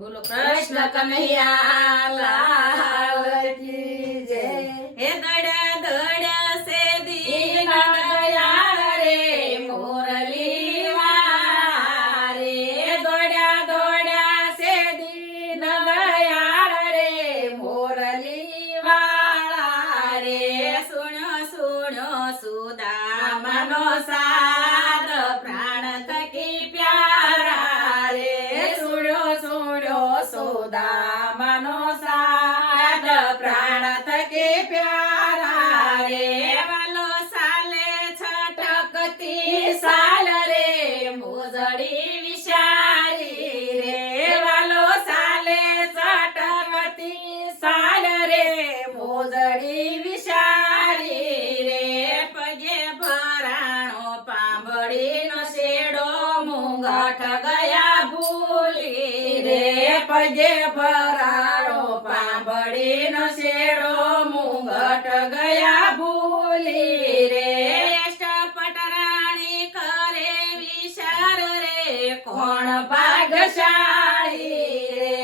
બોલો કૃષ્ણ કનૈયા લાલ કી જય। હે દડા દડા સે દીન દયાળ રે મોરલી વારે, દોડ્યા દોડ્યા સે દીન દયાળ રે મોરલી વાળા રે, સુણ્યો સુણ્યો સુદામાનો સાદ પ્રાણ થકી પ્યારા રે, સુણ્યો સુણ્યો સુદામાનો સાદ પ્રાણ થકી પ્યારા રે, વાલો સાલે છટકતી સાલ રે મોજડી વિશારી રે, વાલો સાલે છટકતી સાલ રે મોજડી વિશારી રે, પગે ભરાણો પાંભળીનો શેડો મુંગઠ ગયા ભૂલી રે, પગે ભરાણો પાંભળીનો શેડો મુંગઠ ગયા ભૂલી રે, અષ્ટપટરાણી કરે વિચાર રે કોણ ભાગશાળી રે,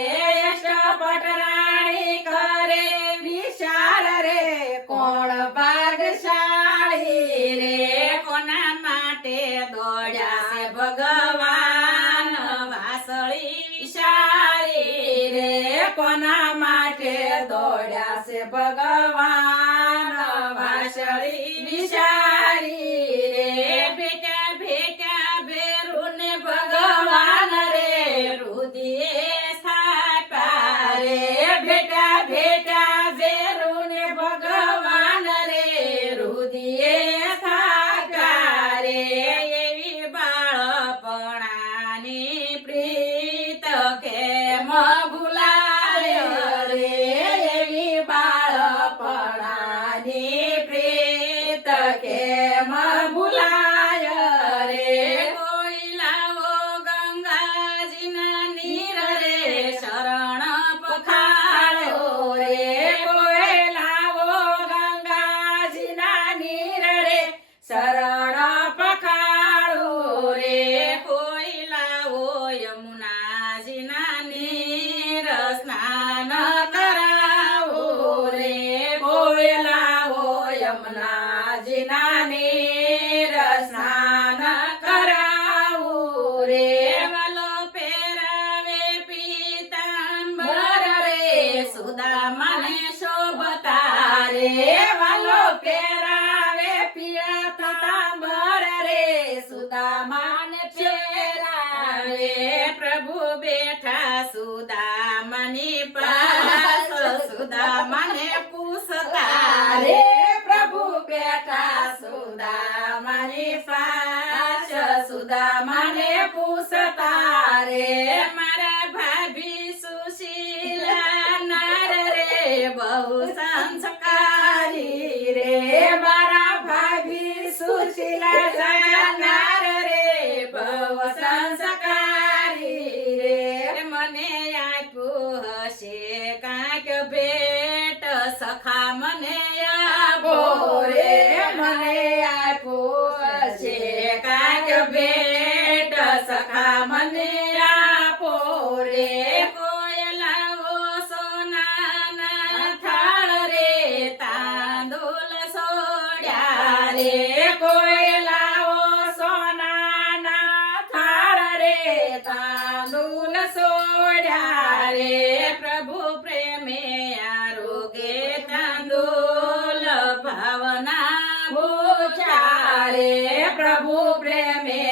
અષ્ટપટરાણી કરે વિચાર રે કોણ ભાગશાળી રે, કોના માટે દોડ્યા છે ભગવાન વાસળી વિશાળી રે, કોના માટે દોડ્યા છે ભગવાન વાસળી વિશાળી રે, ભેટ્યા ભેટ્યા ભેરું ને ભગવાન રે રુદિએ સ્થાપ્યા રે, ભેટ્યા ભેટ્યા ભેરું ને ભગવાન રે રુદિએ સ્થાપ્યા રે, એવી બાળપણાની પ્રીત કેમ ભૂલાય રે, એવી બાળપણાની પ્રીત કેમ ભૂલાય રે, કોઈ લાવો ગંગાજીના નીર રે શરણ પખાળો રે, કોઈ લાવો ગંગાજીના નીર રે શરણ પખાળો રે, કોઈ લાવો યમુનાજીના નીર સ્નાન કરાવો રે, કોઈ લાવો યમુનાજીના નીર સ્નાન કરાવો રે, વાલો પહેરાવે પીતાંબર રે સુદામાને શોભતા રે, વાલો પહેરાવે પીળા પીતાંબર રે સુદામાને પહેરાવે, પ્રભુ બેઠા સુદામાની પાસ સુદામાને પૂછતા રે, પ્રભુ બેઠા સુદામાની પાસ સુદામાને પૂછતા રે, મારા ભાભી સુશીલા નાર રે બહુ સંસ્કારી રે, મારા ભાભી સુશીલા નાર રે બહુ સંસ્કારી રે, મને આપ્યું હશે કાંઈક ભેટ સખા મને આપો રે, મને આપ્યું હશે કાંઈક ભેટ સખા મને આપો રે, કોઈ લાવો સોનાના થાળ રે તાંદુલ સોડ્યા રે, કોઈ લાવો સોનાના થાળ રે તાંદુલ સોડ્યા રે, પ્રભુ પ્રેમે આરોગે તાંદુલ ભાવના ભૂખ્યા રે, પ્રભુ પ્રેમે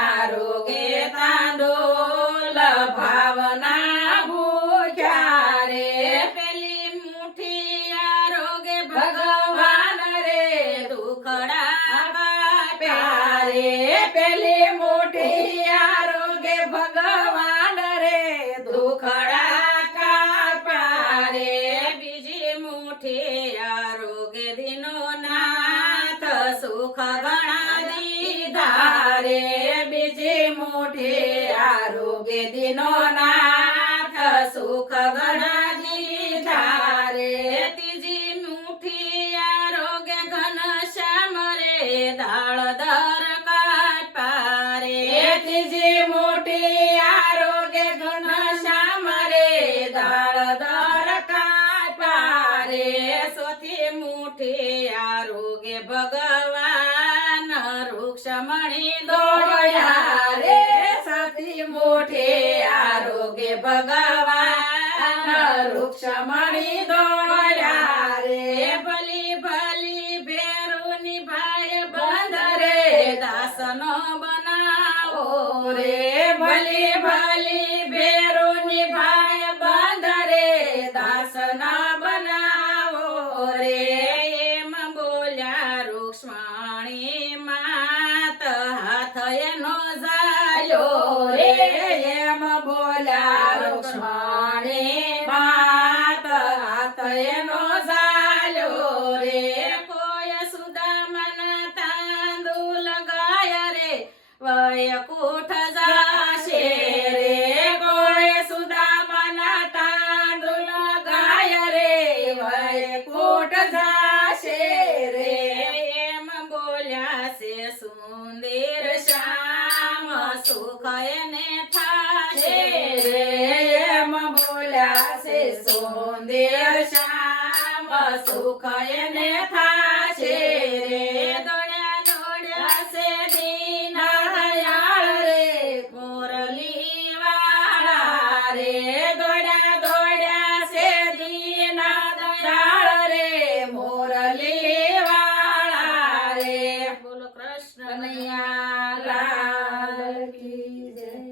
આરોગે તાંદુલ ભાવના ભૂખ્યા રે, પેલી મુઠ્ઠી આરોગે ભગવાન રે દુખડા કાપ્યા રે, પેલી મુઠ્ઠી આરોગે ભગવાન રે દુખડા કાપ્યા રે, બીજી મુઠ્ઠી આરોગે દીનોનાથ સુખ ગણા દીધા રે, બીજી મુઠ્ઠી આરોગે દીનોનાથ સુખ ગણા દીધા રે, ત્રીજી મુઠ્ઠી આરોગે ઘનશ્યામ રે દાળદર કાપ્યા રે, ત્રીજી મુઠ્ઠી આરોગે ઘનશ્યામ રે ભગવાન રૂક્ષમણી દોડ્યા રે સતી મોઢે આરોગ્ય ભગવાન રૂક્ષમણી દોડ્યા રે ભલી ભલી ભેરુની ભાઈ બંધ રે દાસનો બનાવો રે ભલી ભલી ભેરુની ભાઈ બંધ રે દાસના બનાવો રે એમ બોલ્યા રૂક્ષ્મણી માત હાથ એનો યો જાયો રે એમ બોલ્યા રૂક્ષ્મણી માત હાથ એનો ઝાલ્યો રે કોઈ સુદામના તાંદુલ ગાય રે વયકુઠ જાશે રે કોઈ સુદામના તાંદુલ ગાય રે વૈકુંઠ જાશે રે એમ બોલ્યા છે સુંદર શ્યામ સુખ એને થાશે રે એમ બોલ્યા છે સુંદર શ્યામ સુખ એને થાય